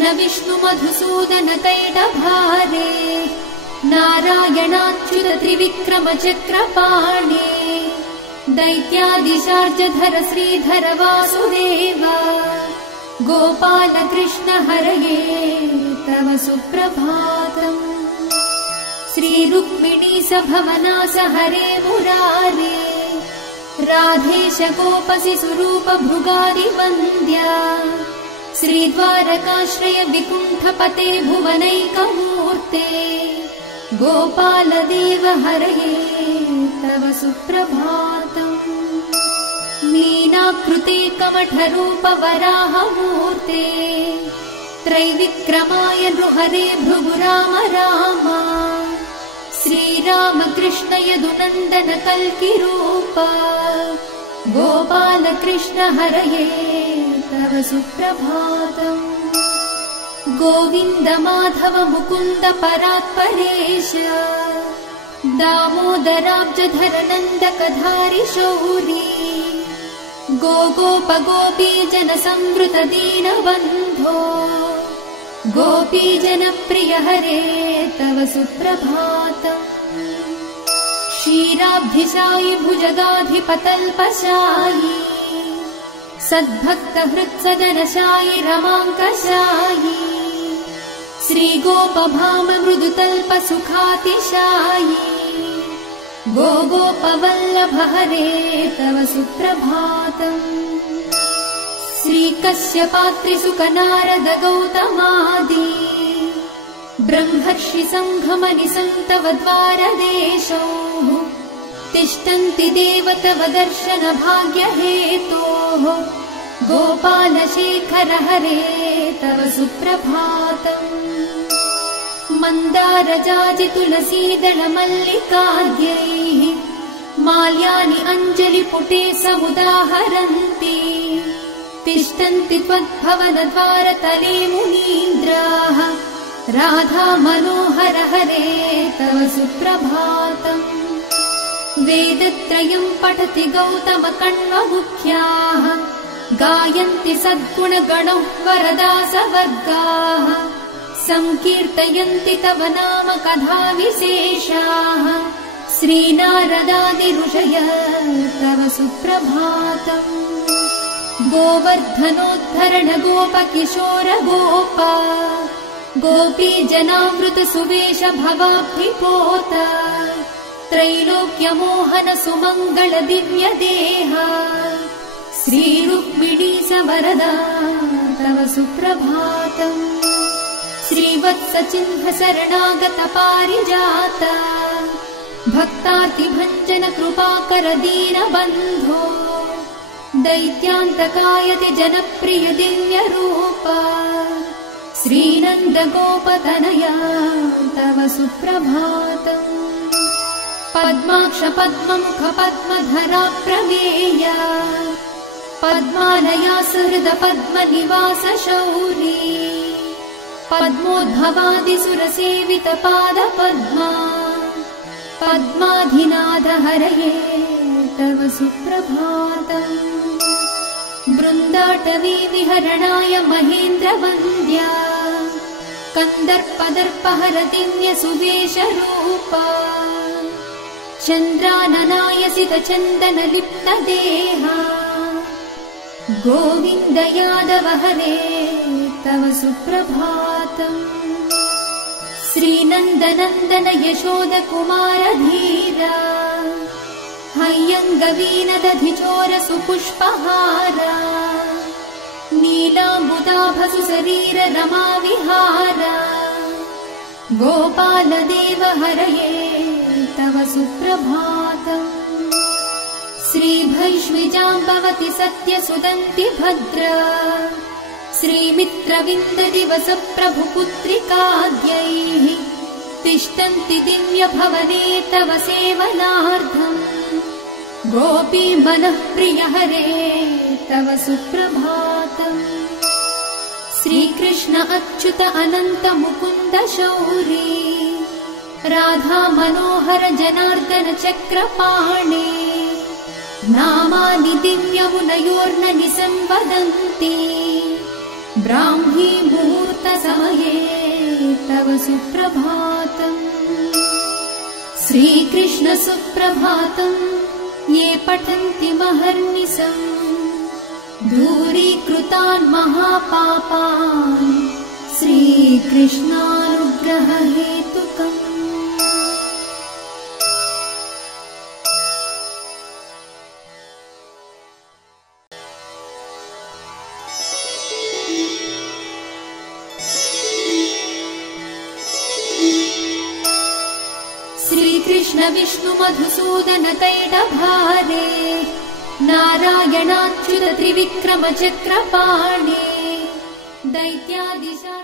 कृष्ण विष्णु मधुसूदन कैटभारे नारायणाच्युत त्रिविक्रम चक्रपाणे दैत्यादिशार्जधर श्रीधर वासुदेव गोपाल कृष्ण हरये तव सुप्रभातम्। श्री रुक्मिणी सभवनास हरे मुरारे राधेश गोपसि स्वरूप भृगादि वन्द्या श्री द्वारकाश्रय विकुण्ठपते भुवनैकमूर्ते गोपाल देव हरये तव सुप्रभातम्। मीनाकृते कमठरूप वराहमूर्ते त्रैविक्रमाय नृहरे भृगु राम राम श्रीराम कृष्ण यदुनन्दन कल्किरूप गोपाल कृष्ण हरये तव सुप्रभातम्। गोविन्द माधव मुकुन्द परात्परेश दामोदराब्जधर नन्दकधारि शौरी गोप गोपी जन संवृत दीनबन्धो गोपी जन प्रिय हरे तव सुप्रभातम्। क्षीराब्धिशायि भुजगाधिपतल्पशायि सद्भक्त हृत्सदनशायि रमाङ्कशायि श्रीगोपभाम मृदुतल्प सुखातिशायि गोपवल्लभ हरे तव सुप्रभातम्। श्रीकश्यपात्रिसुक नारद गौतमादि ब्रह्मर्षि सङ्घमनि सन्तव द्वारदेशौ तिष्ठन्ति देव तव दर्शन भाग्य हेतोः गोपाल शेखर हरे तव सुप्रभातम्। मन्दार जाजि तुलसीदल मल्लिकाद्यैः माल्यानि अञ्जलि पुटे समुदाहरन्ति तिष्ठन्ति त्वद्भवन द्वारतले मुनीन्द्राः राधा मनोहर हरे तव सुप्रभातम्। वेदत्रयम् पठति गौतम कण्वमुख्याः गायन्ति सद्गुणगणौ वरदासवर्गाः संकीर्तयन्ति तव नाम कथा विशेषाः श्रीनारदादि ऋषय तव सुप्रभातम्। गोवर्धनोद्धरण गोप किशोर गोप गोपी जनामृत सुवेश भवाब्धिपोत त्रैलोक्यमोहन सुमङ्गल दिव्य देह श्री रुक्मिणी सवरदा तव सुप्रभातम्। श्रीवत्स चिह्न शरणागत पारिजात भक्तार्तिभञ्जन कृपाकर दीनबन्धो दैत्यान्तकायति जनप्रिय दिव्य रूप श्रीनन्द गोपतनया तव सुप्रभातम्। पद्माक्ष पद्ममुख पद्मधरा प्रमेया पद्मालया सहृद पद्मनिवास शौरी पद्मोद्भवादिसुरसेवित पाद पद्मा पद्माधिनाथ हरये तव सुप्रभातम्। बृन्दाटवी विहरणाय महेन्द्र वन्द्या कन्दर्पदर्पहर दिव्य सुवेश रूपा चन्द्राननाय सित चन्दन लिप्त देहा गोविन्द यादव हरे तव सुप्रभातम्। श्रीनन्दनन्दन यशोद कुमार धीरा हय्यङ्गवीनदधिचोर सुपुष्पहारा नीलाम्बुदाभसु शरीर रमा विहारा गोपाल देव हरये तव सुप्रभातम्। श्रीभैष्विजाम्बवति सत्य सुदन्ति भद्रा श्रीमित्रविन्द दिवस प्रभु पुत्रिकाद्यैः तिष्ठन्ति दिव्य भवने तव सेवनार्थम् गोपी मनः प्रिय हरे तव सुप्रभातम्। श्रीकृष्ण अच्युत अनन्त मुकुन्द शौरी राधा मनोहर जनार्दन चक्रपाणे नामानि दिव्यमुनयोर्न निसंवदन्ति ब्राह्मी मुहूर्त समये तव सुप्रभातम्। श्रीकृष्ण सुप्रभातम् ये पठन्ति महर्निशम् दूरीकृतान् महापापान् श्रीकृष्णानुग्ररहेतुकम्। श्रीकृष्ण विष्णु मधुसूदन कैटभारे नारायणाच्युत त्रिविक्रम चक्रपाणे दैत्यादिशा